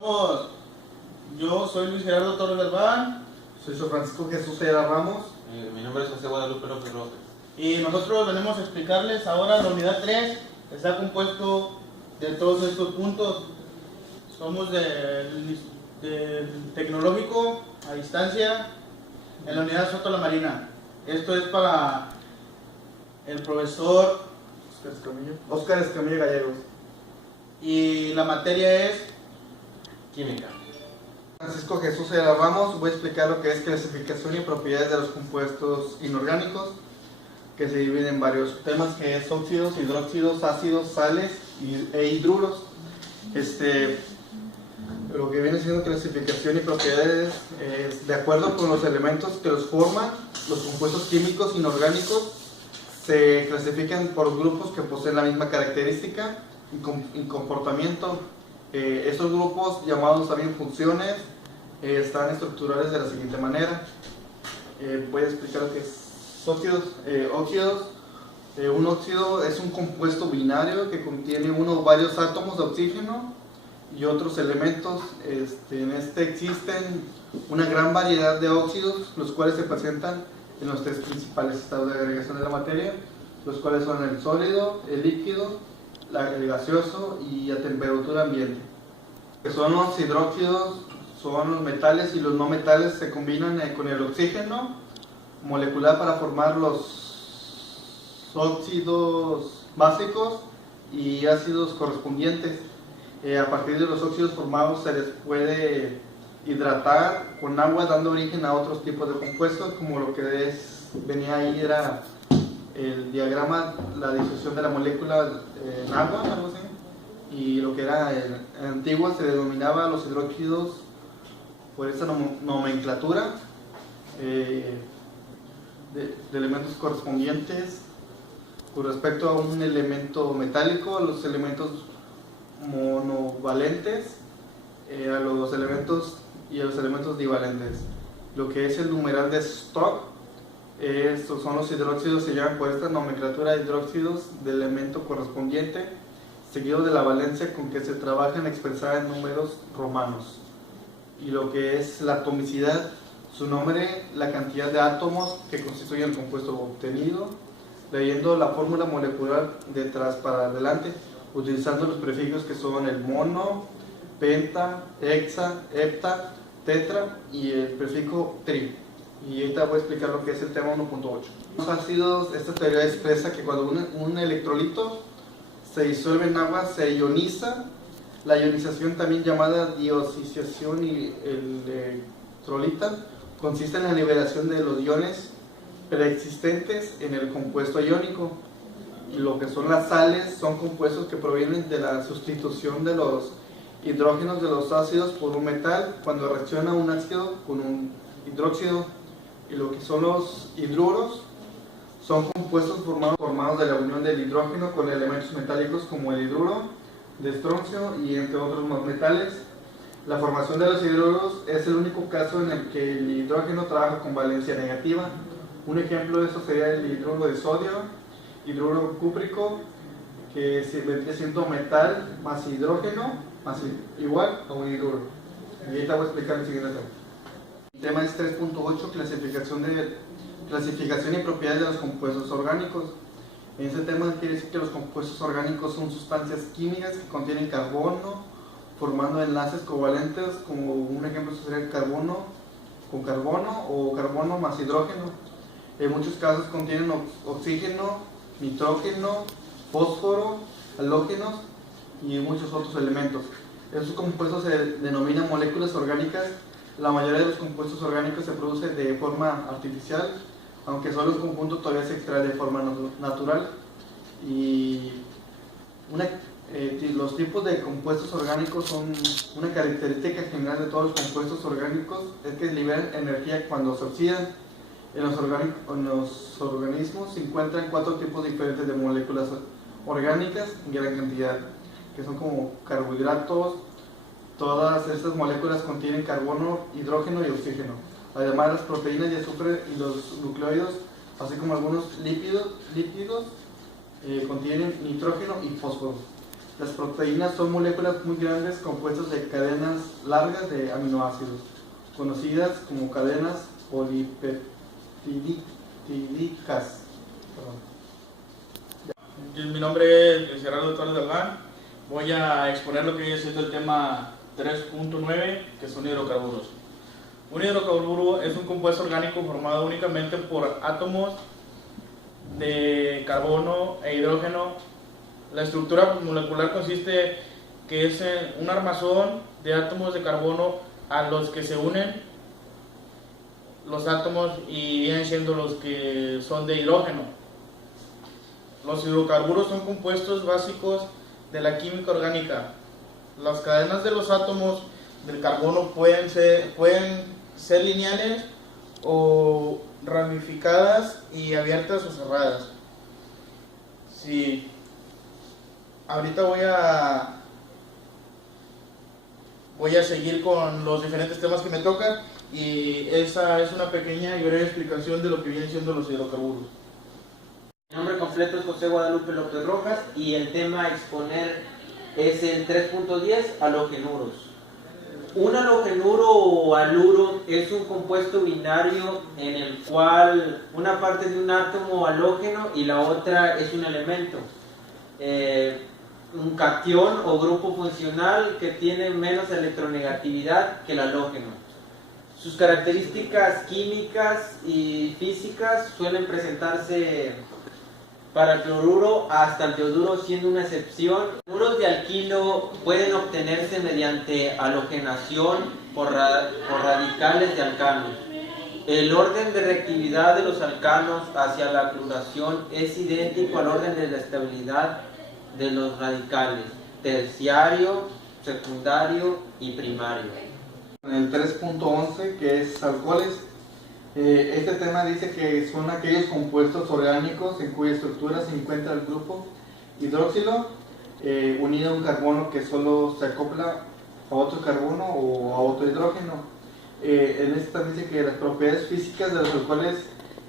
Yo soy Luis Gerardo Torres Galván. Soy Francisco Jesús Ayala Ramos. Mi nombre es José Guadalupe López López. Y nosotros venimos a explicarles ahora la unidad 3. Está compuesto de todos estos puntos. Somos del tecnológico a distancia en la unidad Soto La Marina. Esto es para el profesor Óscar Escamilla Gallegos. Y la materia es Química. Francisco Jesús Ayala Ramos. Voy a explicar lo que es clasificación y propiedades de los compuestos inorgánicos, que se dividen en varios temas, que es óxidos, hidróxidos, ácidos, sales e hidruros. Lo que viene siendo clasificación y propiedades es de acuerdo con los elementos que los forman. Los compuestos químicos inorgánicos se clasifican por grupos que poseen la misma característica y comportamiento. Estos grupos, llamados también funciones, están estructurados de la siguiente manera. Voy a explicar lo que es óxidos. Un óxido es un compuesto binario que contiene uno o varios átomos de oxígeno y otros elementos. En existen una gran variedad de óxidos, los cuales se presentan en los tres principales estados de agregación de la materia, los cuales son el sólido, el líquido, el gaseoso y a temperatura ambiente. Que son los hidróxidos, son los metales, y los no metales se combinan con el oxígeno molecular para formar los óxidos básicos y ácidos correspondientes. A partir de los óxidos formados se les puede hidratar con agua, dando origen a otros tipos de compuestos, como lo que venía ahí era el diagrama, la disolución de la molécula en agua, algo así. Y lo que era en antiguo se denominaba los hidróxidos por esta nomenclatura de elementos correspondientes. Con respecto a un elemento metálico, los elementos monovalentes, a los elementos divalentes. Lo que es el numeral de Stock, estos son los hidróxidos, se llaman por esta nomenclatura de hidróxidos de elemento correspondiente, seguido de la valencia con que se trabaja en expresar en números romanos. Y lo que es la atomicidad, su nombre, la cantidad de átomos que constituyen el compuesto obtenido, leyendo la fórmula molecular de atrás para adelante, utilizando los prefijos que son el mono, penta, hexa, hepta, tetra y el prefijo tri. Y ahorita voy a explicar lo que es el tema 1.8. Los ácidos, esta teoría expresa que cuando un electrolito se disuelve en agua, se ioniza. La ionización, también llamada diosización y electrolita, consiste en la liberación de los iones preexistentes en el compuesto iónico. Y lo que son las sales son compuestos que provienen de la sustitución de los hidrógenos de los ácidos por un metal cuando reacciona un ácido con un hidróxido. Y lo que son los hidruros son compuestos formados de la unión del hidrógeno con elementos metálicos como el hidruro de estroncio y entre otros más metales. La formación de los hidruros es el único caso en el que el hidrógeno trabaja con valencia negativa. Un ejemplo de eso sería el hidruro de sodio, hidruro cúprico, que vendría siendo metal más hidrógeno igual a un hidruro. Y ahorita voy a explicar el siguiente tema. El tema es 3.8, clasificación y propiedades de los compuestos orgánicos. En este tema quiere decir que los compuestos orgánicos son sustancias químicas que contienen carbono, formando enlaces covalentes, como un ejemplo sería el carbono con carbono o carbono más hidrógeno. En muchos casos contienen oxígeno, nitrógeno, fósforo, halógenos y muchos otros elementos. Estos compuestos se denominan moléculas orgánicas. La mayoría de los compuestos orgánicos se producen de forma artificial, aunque solo un conjunto todavía se extrae de forma natural. Y los tipos de compuestos orgánicos son una característica general de todos los compuestos orgánicos, es que liberan energía cuando se oxidan. En los organismos se encuentran 4 tipos diferentes de moléculas orgánicas en gran cantidad, que son como carbohidratos. Todas estas moléculas contienen carbono, hidrógeno y oxígeno. Además, las proteínas y azúcar y los nucleóidos, así como algunos lípidos contienen nitrógeno y fósforo. Las proteínas son moléculas muy grandes compuestas de cadenas largas de aminoácidos, conocidas como cadenas polipeptídicas. Mi nombre es Luis Gerardo Torres Galván. Voy a exponer lo que viene siendo el tema 3.9, que son hidrocarburos. Un hidrocarburo es un compuesto orgánico formado únicamente por átomos de carbono e hidrógeno. La estructura molecular consiste que es un armazón de átomos de carbono a los que se unen los átomos y vienen siendo los que son de hidrógeno. Los hidrocarburos son compuestos básicos de la química orgánica. Las cadenas de los átomos del carbono pueden ser lineales o ramificadas y abiertas o cerradas. Sí. Ahorita voy a seguir con los diferentes temas que me tocan y esa es una pequeña y breve explicación de lo que vienen siendo los hidrocarburos. Mi nombre completo es José Guadalupe López Rojas y el tema a exponer es el 3.10, halogenuros. Un halogenuro o haluro es un compuesto binario en el cual una parte de un átomo halógeno y la otra es un elemento. Un catión o grupo funcional que tiene menos electronegatividad que el halógeno. Sus características químicas y físicas suelen presentarse para el cloruro hasta el yoduro, siendo una excepción. Los cloruros de alquilo pueden obtenerse mediante halogenación por radicales de alcanos. El orden de reactividad de los alcanos hacia la cloración es idéntico al orden de la estabilidad de los radicales, terciario, secundario y primario. En el 3.11, que es alcoholes, este tema dice que son aquellos compuestos orgánicos en cuya estructura se encuentra el grupo hidroxilo unido a un carbono que solo se acopla a otro carbono o a otro hidrógeno. En esta dice que las propiedades físicas de los alcoholes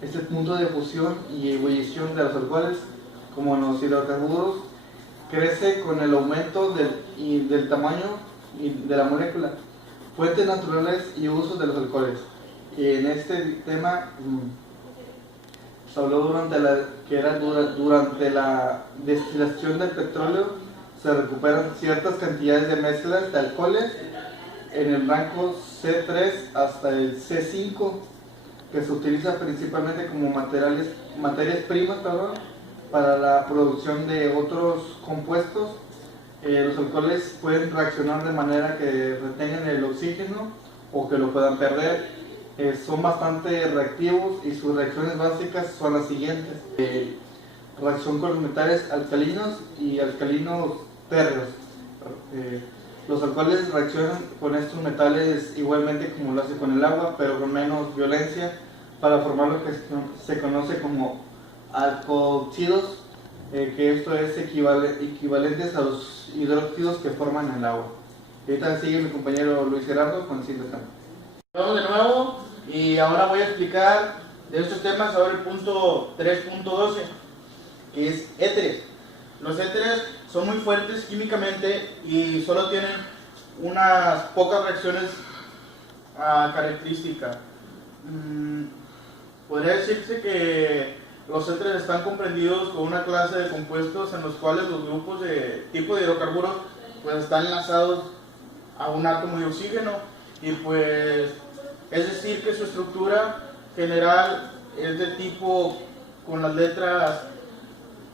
es el punto de fusión y ebullición de los alcoholes, como en los hidrocarburos, crece con el aumento del tamaño de la molécula. Fuentes naturales y usos de los alcoholes. En este tema se habló durante la destilación del petróleo se recuperan ciertas cantidades de mezclas de alcoholes en el rango C3 hasta el C5, que se utiliza principalmente como materias primas para la producción de otros compuestos. Los alcoholes pueden reaccionar de manera que retengan el oxígeno o que lo puedan perder. Son bastante reactivos y sus reacciones básicas son las siguientes. Reacción con los metales alcalinos y alcalinos térreos. Los alcoholes reaccionan con estos metales igualmente como lo hace con el agua, pero con menos violencia, para formar lo que se conoce como alcoóxidos, que esto es equivalentes a los hidróxidos que forman el agua. Ahorita sigue mi compañero Luis Gerardo con el siguiente tema. Vamos de nuevo y ahora voy a explicar de estos temas sobre el punto 3.12, que es éteres. Los éteres son muy fuertes químicamente y solo tienen unas pocas reacciones características. Podría decirse que los éteres están comprendidos con una clase de compuestos en los cuales los grupos de tipo de hidrocarburos pues están enlazados a un átomo de oxígeno, y pues es decir que su estructura general es de tipo con las letras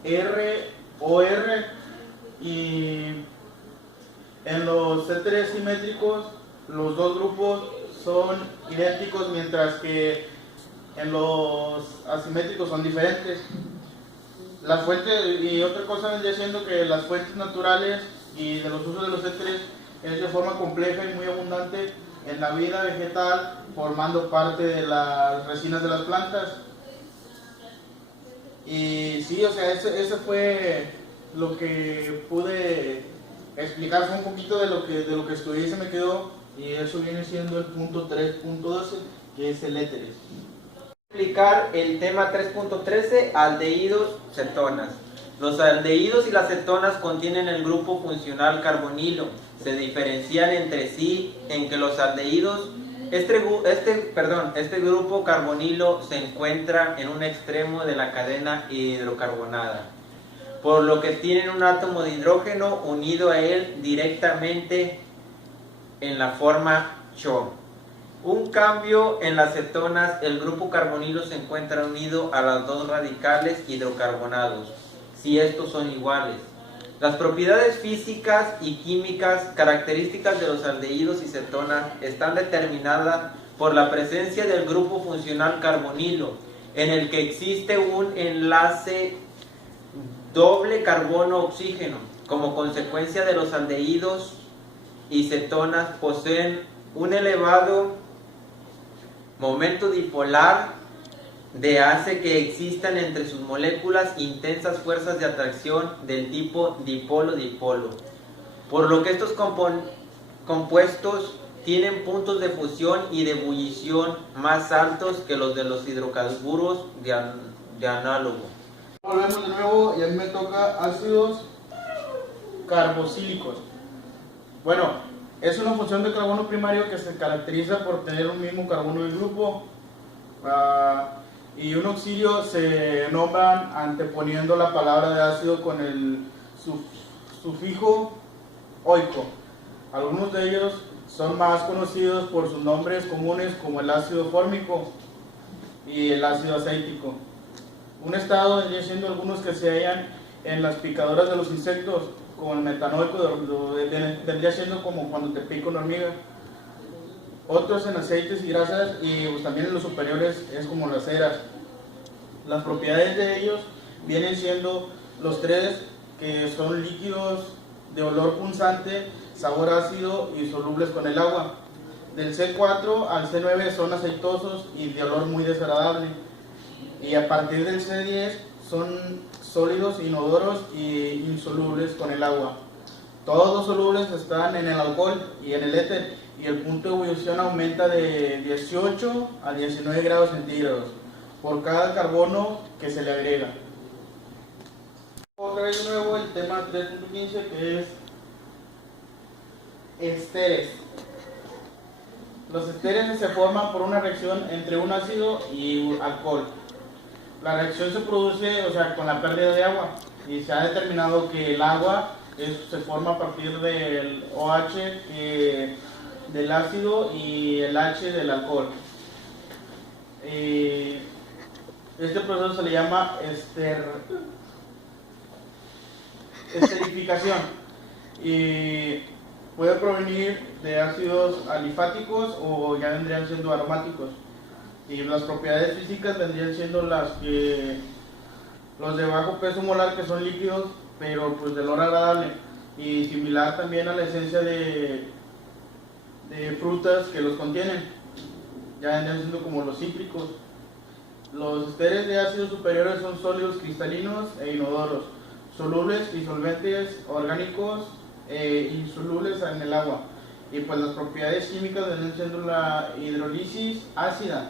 R o R, y en los éteres simétricos los dos grupos son idénticos, mientras que en los asimétricos son diferentes. Las fuentes, y otra cosa vendría siendo que las fuentes naturales y de los usos de los éteres es de forma compleja y muy abundante en la vida vegetal, formando parte de las resinas de las plantas. Y sí, o sea, eso fue lo que pude explicar, fue un poquito de lo que estudié y se me quedó, y eso viene siendo el punto 3.12, que es el éteres. Explicar el tema 3.13, aldehídos, cetonas. Los aldehídos y las cetonas contienen el grupo funcional carbonilo. Se diferencian entre sí en que los aldehídos, este grupo carbonilo se encuentra en un extremo de la cadena hidrocarbonada, por lo que tienen un átomo de hidrógeno unido a él directamente en la forma CHO. Un cambio en las cetonas, el grupo carbonilo se encuentra unido a los dos radicales hidrocarbonados, si estos son iguales. Las propiedades físicas y químicas características de los aldehídos y cetonas están determinadas por la presencia del grupo funcional carbonilo, en el que existe un enlace doble carbono-oxígeno. Como consecuencia de los aldehídos y cetonas poseen un elevado momento dipolar de hace que existan entre sus moléculas intensas fuerzas de atracción del tipo dipolo-dipolo, por lo que estos compuestos tienen puntos de fusión y de ebullición más altos que los de los hidrocarburos de análogo. Volvemos de nuevo y a mí me toca ácidos carboxílicos. Bueno, es una función de carbono primario que se caracteriza por tener un mismo carbono del grupo. Y un auxilio se nombran anteponiendo la palabra de ácido con el sufijo oico. Algunos de ellos son más conocidos por sus nombres comunes como el ácido fórmico y el ácido acético. Un estado vendría siendo algunos que se hallan en las picadoras de los insectos, como el metanoico, vendría siendo como cuando te pica una hormiga. Otros en aceites y grasas, y pues también en los superiores es como las ceras. Las propiedades de ellos vienen siendo los tres, que son líquidos de olor punzante, sabor ácido y solubles con el agua. Del C4 al C9 son aceitosos y de olor muy desagradable. Y a partir del C10 son sólidos, inodoros y insolubles con el agua. Todos los solubles están en el alcohol y en el éter, y el punto de ebullición aumenta de 18 a 19 grados centígrados por cada carbono que se le agrega. Otra vez de nuevo el tema 3.15, que es esteres. Los esteres se forman por una reacción entre un ácido y un alcohol. La reacción se produce, con la pérdida de agua, y se ha determinado que el agua se forma a partir del OH del ácido y el H del alcohol. Este proceso se le llama esterificación y puede provenir de ácidos alifáticos o ya vendrían siendo aromáticos. Y las propiedades físicas vendrían siendo los de bajo peso molar, que son líquidos pero pues de olor agradable, y similar también a la esencia de frutas que los contienen, ya vendrían siendo como los cítricos. Los esteres de ácidos superiores son sólidos cristalinos e inodoros, solubles y solventes orgánicos e insolubles en el agua. Y pues las propiedades químicas vendrían siendo la hidrólisis ácida,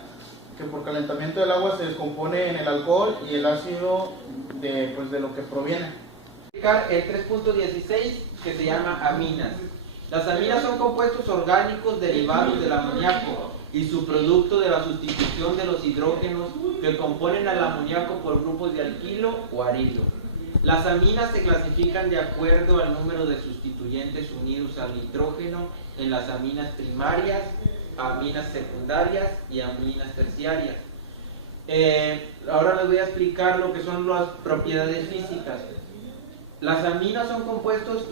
que por calentamiento del agua se descompone en el alcohol, y el ácido de lo que proviene. El 3.16, que se llama aminas. Las aminas son compuestos orgánicos derivados del amoníaco y subproducto de la sustitución de los hidrógenos que componen al amoníaco por grupos de alquilo o arilo. Las aminas se clasifican de acuerdo al número de sustituyentes unidos al nitrógeno en las aminas primarias, aminas secundarias y aminas terciarias. Ahora les voy a explicar lo que son las propiedades físicas. Las aminas son compuestos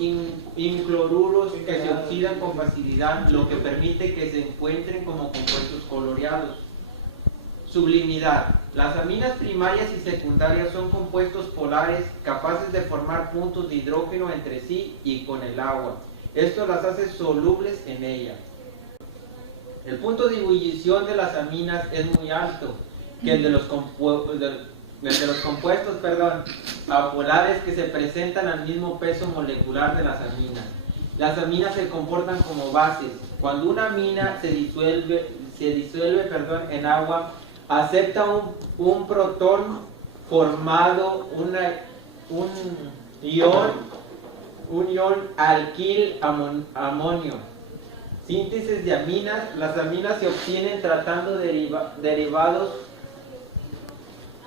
incloruros que se oxidan con facilidad, lo que permite que se encuentren como compuestos coloreados. Sublimidad. Las aminas primarias y secundarias son compuestos polares capaces de formar puntos de hidrógeno entre sí y con el agua. Esto las hace solubles en ella. El punto de ebullición de las aminas es muy alto que el de los compuestos apolares que se presentan al mismo peso molecular de las aminas. Las aminas se comportan como bases. Cuando una amina se disuelve en agua, acepta un protón formando un ion alquil amonio. Síntesis de aminas. Las aminas se obtienen tratando derivados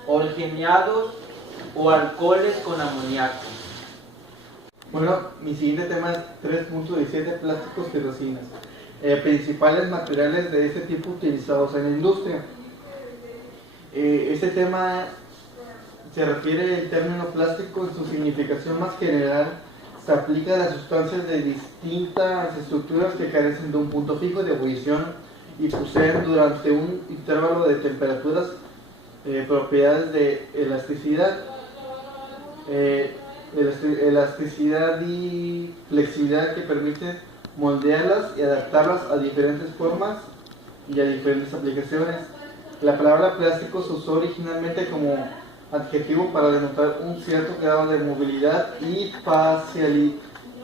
orgeneados o alcoholes con amoníaco. Bueno, mi siguiente tema es 3.17 plásticos y resinas. Principales materiales de este tipo utilizados en la industria. Este tema se refiere al término plástico en su significación más general. Se aplica a las sustancias de distintas estructuras que carecen de un punto fijo de ebullición y poseen durante un intervalo de temperaturas propiedades de elasticidad, elasticidad y flexibilidad que permiten moldearlas y adaptarlas a diferentes formas y a diferentes aplicaciones. La palabra plástico se usó originalmente como adjetivo para denotar un cierto grado de movilidad y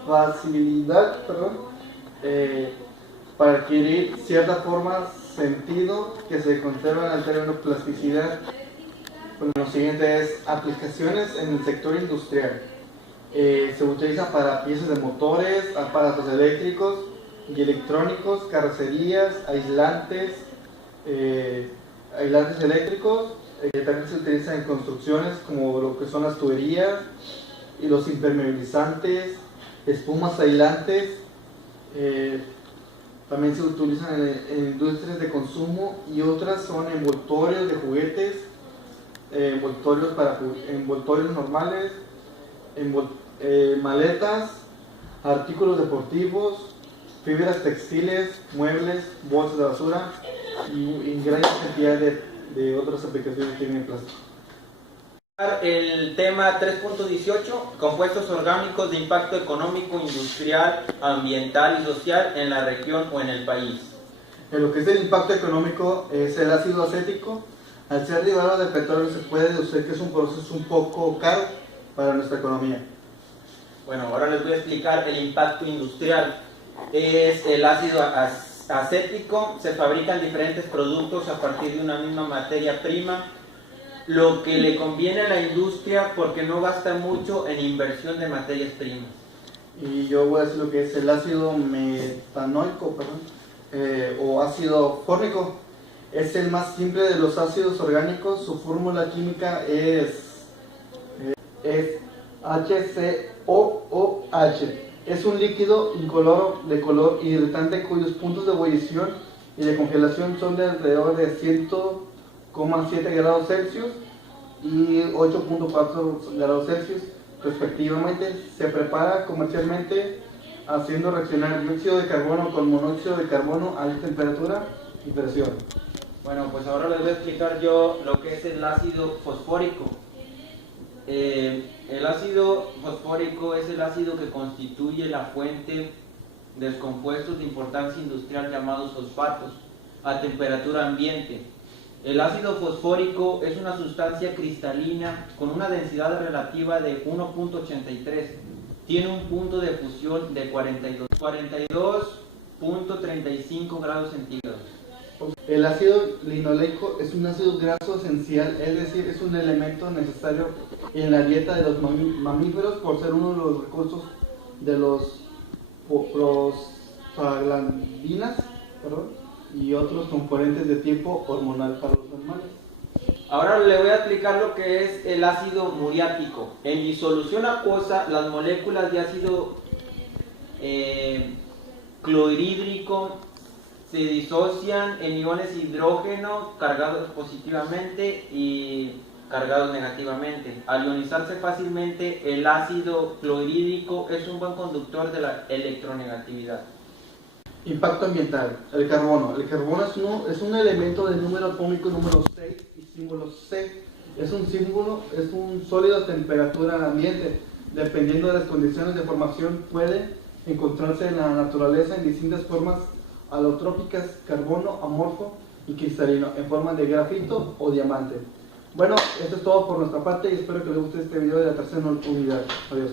facilidad para adquirir cierta forma, sentido que se conserva en el término plasticidad. Bueno, lo siguiente es aplicaciones en el sector industrial. Se utiliza para piezas de motores, aparatos eléctricos y electrónicos, carrocerías, aislantes eléctricos. También se utiliza en construcciones como lo que son las tuberías y los impermeabilizantes, espumas aislantes. También se utilizan en industrias de consumo y otras son envoltorios de juguetes, envoltorios normales, maletas, artículos deportivos, fibras textiles, muebles, bolsas de basura y gran cantidad de otras aplicaciones que tienen plástico. El tema 3.18, compuestos orgánicos de impacto económico, industrial, ambiental y social en la región o en el país. En lo que es el impacto económico es el ácido acético. Al ser derivado del petróleo se puede deducir que es un proceso un poco caro para nuestra economía. Bueno, ahora les voy a explicar el impacto industrial. Es el ácido acético, se fabrican diferentes productos a partir de una misma materia prima, lo que le conviene a la industria porque no gasta mucho en inversión de materias primas. Y yo voy a decir lo que es el ácido metanoico, o ácido fórmico. Es el más simple de los ácidos orgánicos. Su fórmula química es HCOOH. Es un líquido incoloro de color irritante cuyos puntos de ebullición y de congelación son de alrededor de 100,7 grados Celsius y 8,4 grados Celsius respectivamente. Se prepara comercialmente haciendo reaccionar dióxido de carbono con monóxido de carbono a alta temperatura y presión. Bueno, pues ahora les voy a explicar yo lo que es el ácido fosfórico. El ácido fosfórico es el ácido que constituye la fuente de compuestos de importancia industrial llamados fosfatos a temperatura ambiente. El ácido fosfórico es una sustancia cristalina con una densidad relativa de 1.83. Tiene un punto de fusión de 42.35 grados centígrados. El ácido linoleico es un ácido graso esencial, es decir, es un elemento necesario en la dieta de los mamíferos por ser uno de los recursos de los prostaglandinas y otros componentes de tipo hormonal para los animales. Ahora le voy a explicar lo que es el ácido muriático. En disolución acuosa, las moléculas de ácido clorhídrico se disocian en iones hidrógeno cargados positivamente y cargados negativamente. Al ionizarse fácilmente, el ácido clorhídrico es un buen conductor de la electronegatividad. Impacto ambiental. El carbono. El carbono es un elemento del número atómico número 6 y símbolo C. Es un sólido a temperatura ambiente. Dependiendo de las condiciones de formación, puede encontrarse en la naturaleza en distintas formas alotrópicas, carbono, amorfo y cristalino, en forma de grafito o diamante. Bueno, esto es todo por nuestra parte y espero que les guste este video de la tercera unidad. Adiós.